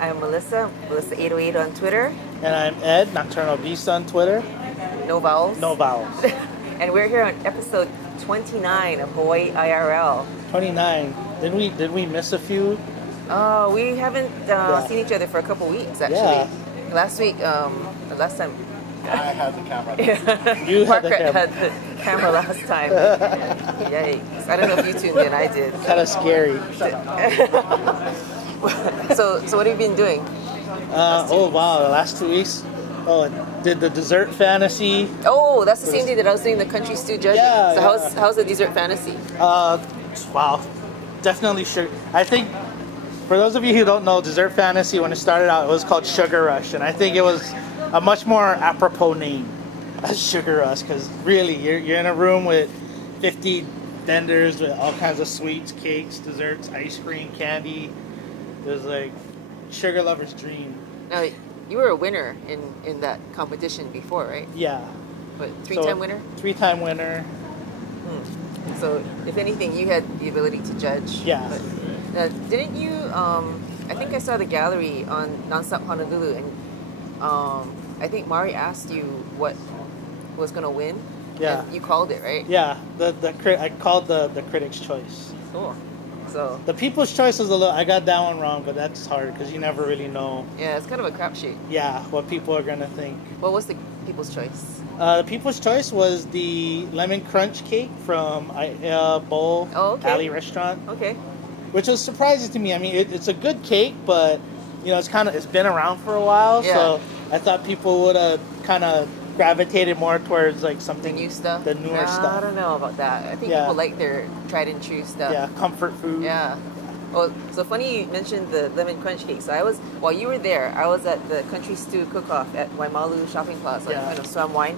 I'm Melissa, Melissa808 on Twitter. And I'm Ed, Nocturnal Beast on Twitter. No vowels? No vowels. And we're here on episode 29 of Hawaii IRL. 29. Did we miss a few? We haven't seen each other for a couple weeks, actually. Yeah. Last time... I had the camera. You had Margaret had the camera last time. Yikes. I don't know if you tuned in, I did. Kind of scary. So what have you been doing? Oh wow, the last 2 weeks. Oh, did the dessert fantasy. Oh, that's the same day that I was doing the country stew judging. Yeah, so yeah. how's the dessert fantasy? Wow, definitely sugar. I think for those of you who don't know, dessert fantasy when it started out, it was called Sugar Rush, and I think it was a much more apropos name as Sugar Rush, because really you're in a room with 50 vendors with all kinds of sweets, cakes, desserts, ice cream, candy. It was like sugar lover's dream. Now, you were a winner in that competition before, right? Yeah. But three-time winner? Three-time winner. So, if anything, you had the ability to judge. Yeah. But, didn't you, I think I saw the gallery on Nonstop Honolulu, and I think Mari asked you what was going to win. Yeah. And you called it, right? Yeah. I called the Critics' Choice. Cool. So the People's Choice was a little. I got that one wrong, but that's hard because you never really know. Yeah, it's kind of a crapshoot. Yeah, what people are gonna think. What was the People's Choice? The People's Choice was the lemon crunch cake from Bowl Alley Restaurant. Okay. Which was surprising to me. I mean, it's a good cake, but you know, it's been around for a while, so I thought people would have kind of gravitated more towards like something the new stuff, the newer stuff. I don't know about that. I think people like their tried and true stuff. Yeah, comfort food. Yeah. Oh, so funny you mentioned the lemon crunch cake. So while you were there, I was at the Country Stew Cook-Off at Waimalu Shopping Plaza, Swam Wine.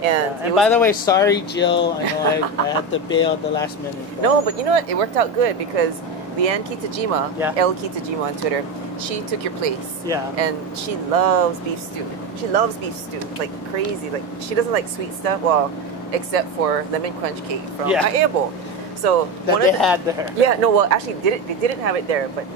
And by the way, sorry Jill, I know I had to bail at the last minute. No, but you know what? It worked out good because Leanne Kitajima, L Kitajima on Twitter, she took your place. Yeah. And she loves beef stew. She loves beef stew like crazy. Like she doesn't like sweet stuff, well, except for lemon crunch cake from Aiebo. So that they had there. Yeah, no, well actually they didn't have it there, but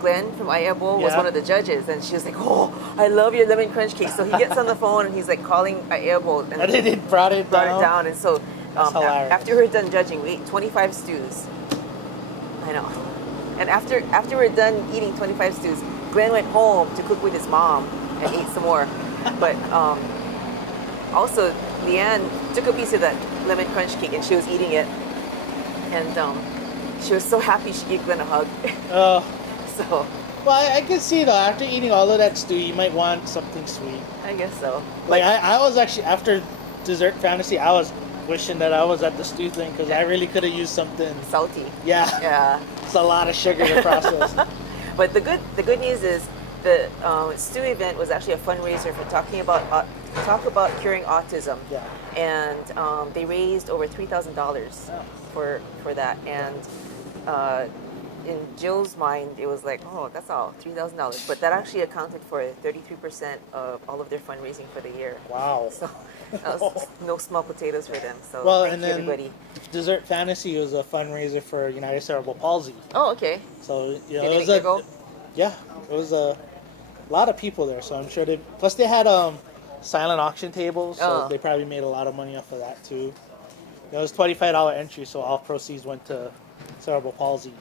Glenn from Aiebo was one of the judges, and she was like, "Oh, I love your lemon crunch cake." So he gets on the phone and he's like calling Aiebo, and they brought it down. And so after we're done judging, we ate 25 stews. I know. And after we're done eating 25 stews, Glenn went home to cook with his mom and ate some more. But also, Leanne took a piece of that lemon crunch cake and she was eating it. And she was so happy she gave Glenn a hug. So. Well, I can see though, after eating all of that stew, you might want something sweet. I guess so. Like I was actually, after Dessert Fantasy, I was wishing that I was at the stew thing because I really could have used something salty. Yeah. It's a lot of sugar to process. But the good news is the stew event was actually a fundraiser for talk about curing autism. Yeah. And they raised over $3,000 for that. And in Jill's mind, it was like, oh, that's all, $3,000. But that actually accounted for 33% of all of their fundraising for the year. Wow. So that was no small potatoes for them. So thank you, everybody. Dessert Fantasy was a fundraiser for United Cerebral Palsy. Oh, okay. So it was it was a lot of people there. So I'm sure plus they had silent auction tables, so they probably made a lot of money off of that too. It was $25 entry, so all proceeds went to cerebral palsy.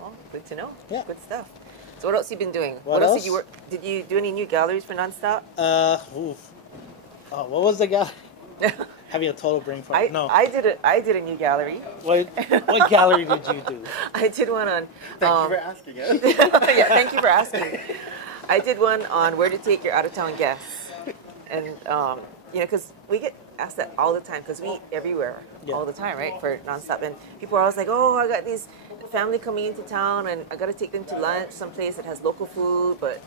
Well, good to know. Yeah. Good stuff. So what else have you been doing? What else? Did you do any new galleries for Nonstop? What was the gallery? Having a total brain fart. No. I did a new gallery. What gallery did you do? I did one on... Thank you for asking. Yeah, thank you for asking. I did one on where to take your out-of-town guests. And, because we get asked that all the time because we eat everywhere all the time, right, for Nonstop. And people are always like, oh, I got these family coming into town and I got to take them to lunch someplace that has local food, but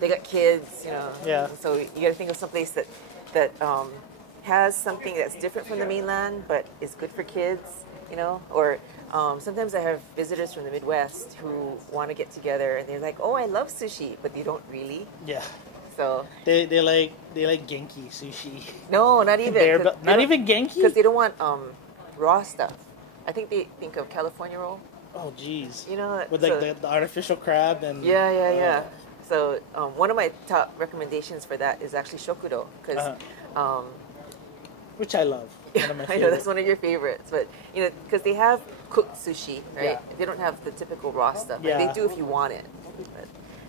they got kids, Yeah. So you got to think of someplace that has something that's different from the mainland but is good for kids, or sometimes I have visitors from the Midwest who want to get together and they're like, oh, I love sushi, but they don't really. Yeah. So they like Genki sushi. No, not even. Not even Genki? Because they don't want raw stuff. I think they think of California roll. Oh, geez. You know, With like the artificial crab and... yeah. So one of my top recommendations for that is actually shokudo, because which I love. One of my I know that's one of your favorites, but you know, because they have cooked sushi, right? Yeah. They don't have the typical raw stuff. Yeah. Like, they do if you want it,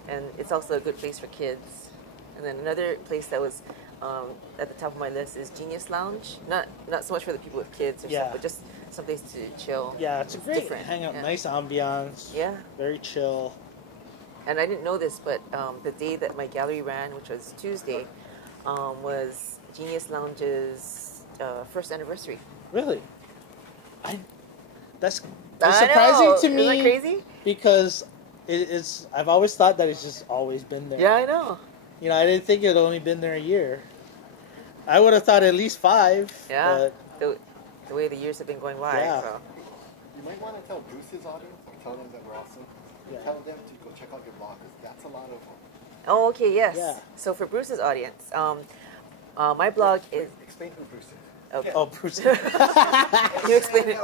and it's also a good place for kids. And then another place that was at the top of my list is Genius Lounge. Not so much for the people with kids or stuff, but just some place to chill. Yeah, it's a great different. hangout. Yeah. Nice ambiance. Yeah. Very chill. And I didn't know this, but the day that my gallery ran, which was Tuesday, was Genius Lounge's first anniversary. Really? That's surprising to me. Isn't that crazy? Because I've always thought that it's just always been there. Yeah, I know. You know, I didn't think it had only been there a year. I would have thought at least 5. Yeah. But The way the years have been going by. Yeah. So. You might want to tell Bruce's audience, or tell them that we're awesome. Yeah. Tell them to go check out your blog, because that's a lot of... Oh, okay, yes. Yeah. So for Bruce's audience, my blog is... Explain who Bruce is. Okay. Oh, Bruce. You explain it.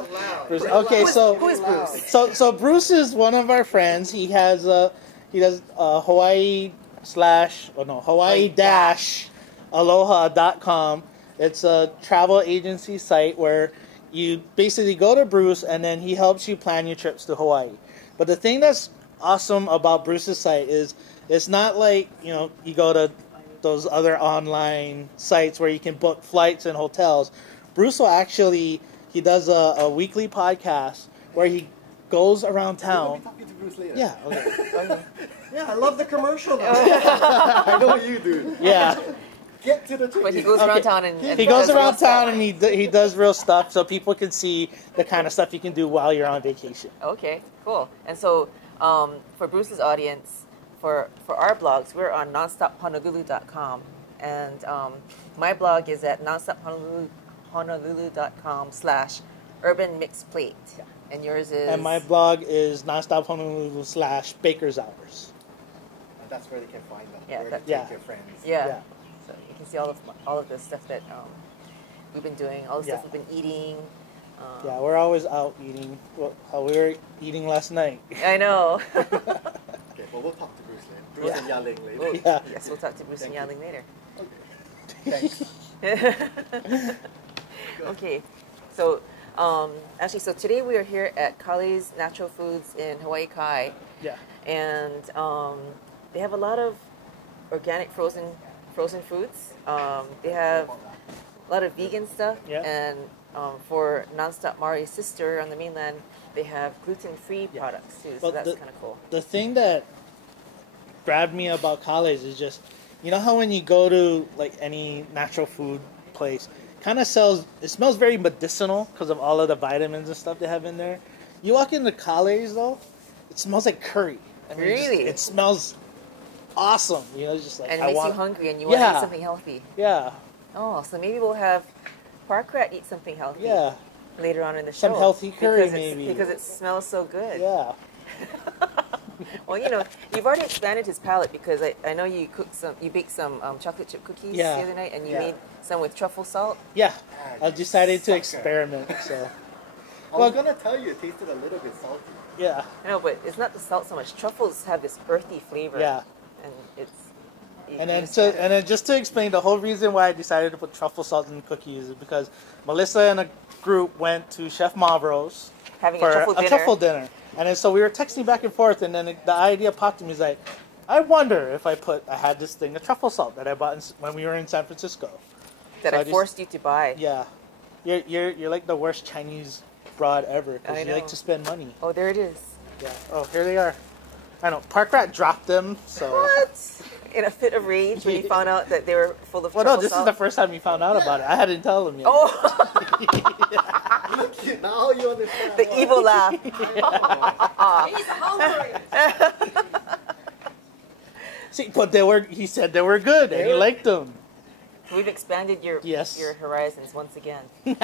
Bruce. Okay, Who is Bruce? So Bruce is one of our friends. He does Hawaii-Aloha.com. It's a travel agency site where you basically go to Bruce and then he helps you plan your trips to Hawaii. But the thing that's awesome about Bruce's site is it's not like, you know, you go to those other online sites where you can book flights and hotels. Bruce will actually, he does a weekly podcast where he goes around town. We'll be talking to Bruce later. Yeah, okay. Yeah, I love the commercial though. I know you do. Yeah. Get to the truth. But he goes around town and He goes does around real stuff. town and he does real stuff so people can see the kind of stuff you can do while you're on vacation. Okay, cool. And so for Bruce's audience, for our blogs, we're on nonstophonolulu.com. And my blog is at nonstophonolulu.com/urbanmixedplate. And yours is... And my blog is nonstophonolulu/baker's hours. And that's where they can find them. Yeah, Where that- to take your friends. Yeah. So you can see all of the stuff that we've been doing, all the stuff we've been eating. Yeah, we're always out eating. Well, how we were eating last night. I know. Okay, well, we'll talk to Bruce later. Bruce and Yaling later. Yeah. Yes, we'll talk to Bruce and Yaling later. Thanks. Okay, so actually, so today we are here at Kale's Natural Foods in Hawaii Kai, Yeah. and they have a lot of organic frozen foods. They have a lot of vegan stuff, and for Nonstop Mari's sister on the mainland, they have gluten-free products too. So Well, that's kind of cool. The thing that grabbed me about Kale's is just, you know how when you go to like any natural food place, it smells very medicinal because of all of the vitamins and stuff they have in there. You walk into Kale's though, it smells like curry. I mean, Really? it smells awesome. You know, it's just like And it makes you hungry and you want to Yeah. eat something healthy. Yeah, Oh, so maybe we'll have Park Rat eat something healthy yeah, later on in the show. Some healthy curry because maybe. Because it smells so good. yeah. Well, you know, you've already expanded his palate because I know you baked some chocolate chip cookies the other night, and you made some with truffle salt. Yeah, I you decided to sucker. experiment. So I was going to tell you it tasted a little bit salty. yeah, I know, but it's not the salt so much. Truffles have this earthy flavor. Yeah. And it's... and then just to explain, the whole reason why I decided to put truffle salt in cookies is because Melissa and a group went to Chef Mavro's having for a truffle dinner. And then so we were texting back and forth, and then the idea popped to me. He's like, I wonder if I had this thing of truffle salt that I bought when we were in San Francisco. That So I forced you to buy. Yeah, you're like the worst Chinese broad ever I because you know. like to spend money. Oh, there it is. Yeah. Oh, here they are. I know. Park Rat dropped them. So. What? In a fit of rage when you found out that they were full of Well, truffle no, this salt? is the first time you found out about it. I hadn't told him yet. Oh, Look, now you understand. the evil laugh. He's hungry. See, but he said they were good, and he liked them. We've expanded your horizons once again. 30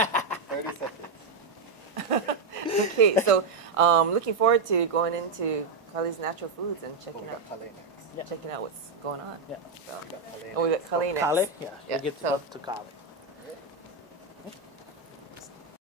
seconds. Okay, so looking forward to going into Kale's Natural Foods and Oh, we got Kale next. checking out what's going on. Yeah. So, We got Kale oh, we got Kale next. Kale? Yeah, Yeah, we'll get so- to Kale.